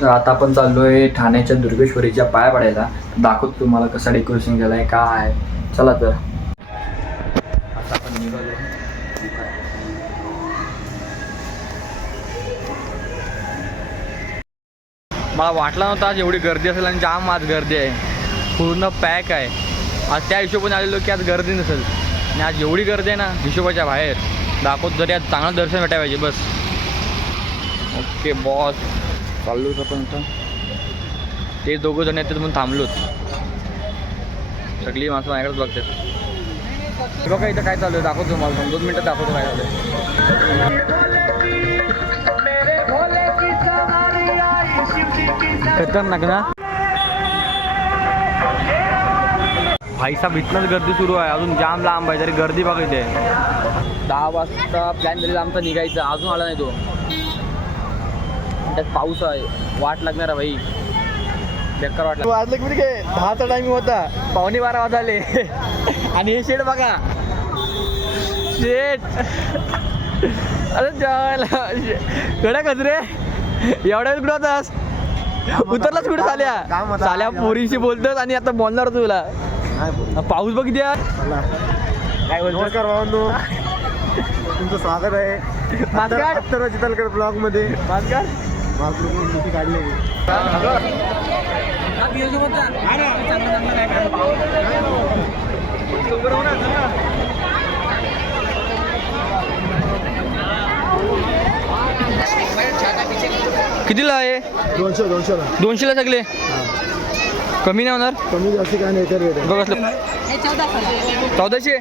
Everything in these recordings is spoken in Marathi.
तर आता आपण चाललोय ठाण्याच्या दुर्गेश्वरीच्या पाया पडायला. दाखवतो तुम्हाला कसं डेकोरेशन केलंय काय. चला तर आता आपण निघालो. मला वाटलं नव्हतं आज एवढी गर्दी असेल आणि जाम आज गर्दी आहे, पूर्ण पॅक आहे. आज त्या हिशोबाने आलेलो की आज गर्दी नसेल आणि आज एवढी गर्दी आहे ना हिशोबाच्या बाहेर. दाखवतो जरी आज चांगलं दर्शन भेटायला पाहिजे बस. ओके बॉस, चाललोच आपण इथं. ते दोघं जण येतात म्हणून थांबलोच. सगळी माणसं माझ्याकडेच बघतात. बघा इथं काय चालू आहे दाखवतो तुम्हाला. 2 मिनटात दाखवतो काय चालू आहे. खतरनाक ना भाई साहेब, इथनंच गर्दी सुरू आहे. अजून जाम लांब आहे तरी गर्दी बघा इथे. 10 वाजता प्लॅन झालेला आमचा निघायचा, अजून आला नाही तो. त्यात पाऊस आहे, वाट लागणार आहे भाई, बेकार वाटलं. वाजलं की काय 10चा टायमिंग होता, 11:15 वाजले आणि हे शेड बघा. शेट अरे जेवायला कडा कचरे एवढ्या वेळ कुठं होतास? उतरलाच कुठं? साल्या पोरीशी बोलतोस आणि आता बोलणार तुला. पाऊस बघ किती यार. काय बोलतो? नमस्कार भावांनो, तुमचं स्वागत आहे अथर्व चितलकर ब्लॉग मध्ये. काढले कितीला आहे? 200ला सगळे. कमी नाही होणार? कमी जास्त काय नाही तर रेट बघ असलं 1400.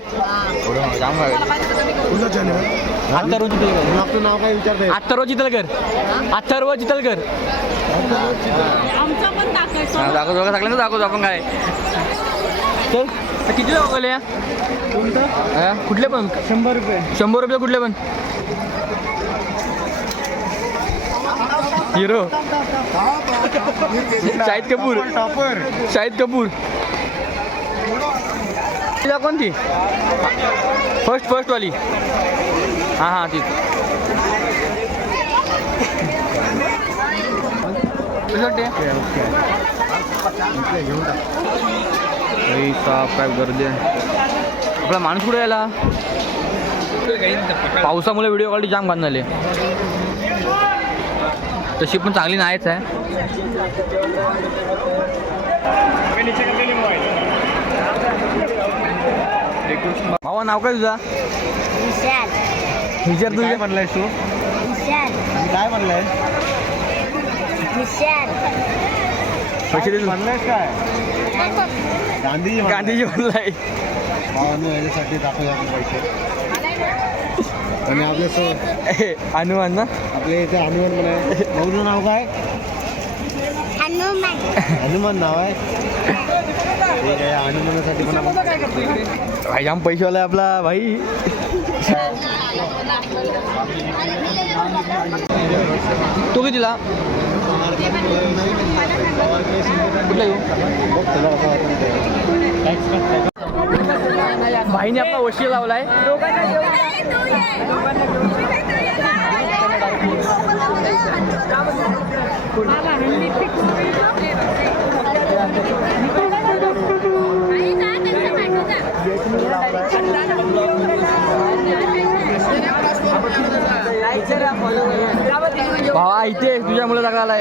आपलं नाव काय विचारताय? अथर्व चितलकर. अथर्व चितलकर दाखवतो बघा सगळ्यांना दाखवतो आपण काय. चल कितीला बघले या? कुठले पण 100 रुपये. 100 रुपये कुठले पण. हिरो शाहिद कपूर. टॉपर शाहिद कपूर. तिला कोणती? फर्स्ट वाली. हां ती. काय गर्दी आहे. आपला माणूस कुठे यायला? पावसामुळे व्हिडिओ क्वालिटी जाम घाण झाली. तशी पण चांगली नाहीच आहे. भावा नाव काय तुझा? विचार तुझ्या म्हणलाय तू? काय म्हणलाय? पैसे दे. म्हणलाय काय? गांधीजी म्हणलाय. भावांनो याच्यासाठी दाखवूया आपण पैसे. आणि आपल्या हनुमान ना, आपल्या इथे हनुमान म्हणाय. भाऊचं नाव काय? हनुमान नाव आहे. ठीक आहे, हनुमानासाठी पण आपण भाई जाम पैसेवाला आहे आपला भाई. तो कितीला? कुठला येऊ? भाईने आपला वशी लावलाय. भावा इथे तुझ्या मुलं टाकायला.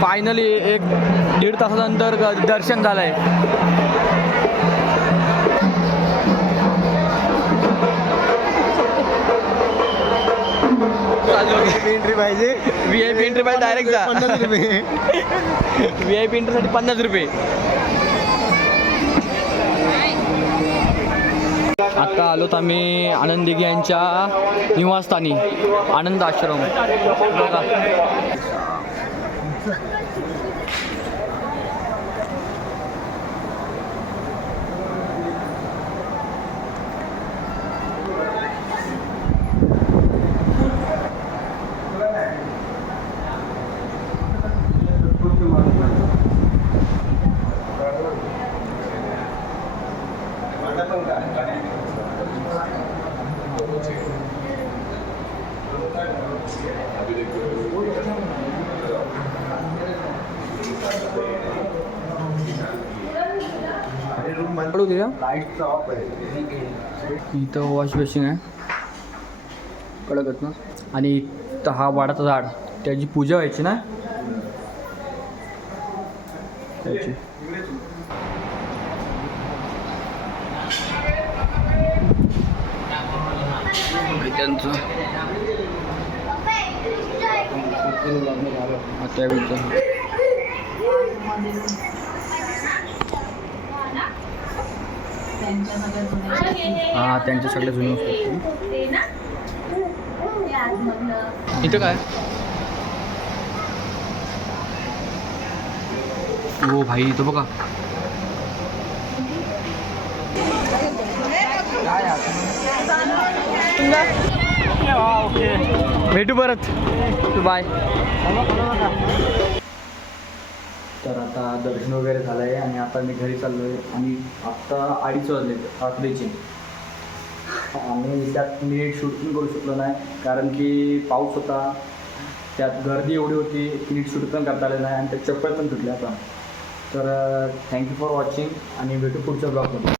फायनली 1-1.5 तासानंतर दर्शन झालं आहे. एंट्री पाहिजे. VIP एंट्री पाहिजे डायरेक्ट जा. 50 रुपये. VIP एंट्रीसाठी 50 रुपये. आता आलोत आम्ही आनंद दिघे यांच्या निवासस्थानी आनंद आश्रम बघा. इथं वॉश बेसिंग आहे कडकच ना. आणि इथं हा वाडाचं झाड त्याची पूजा व्हायची ना त्याची. त्यांचं हा त्यांच्या सगळ्या जुन्या वस्तू. इथं काय हो भाई इथं बघा. भेटू परत. बाय. तर आता दर्शन वगैरे झालं आहे आणि आता मी घरी चाललो आहे. आणि आत्ता 2:30 वाजले रात्रीचे. आणि त्यात मी शूट पण करू शकलो नाही कारण की पाऊस होता, त्यात गर्दी एवढी होती की नीट शूट पण करता आलं नाही आणि त्या चप्पल पण तुटल्या आता. तर थँक्यू फॉर वॉचिंग आणि भेटू पुढच्या ब्लॉगमध्ये.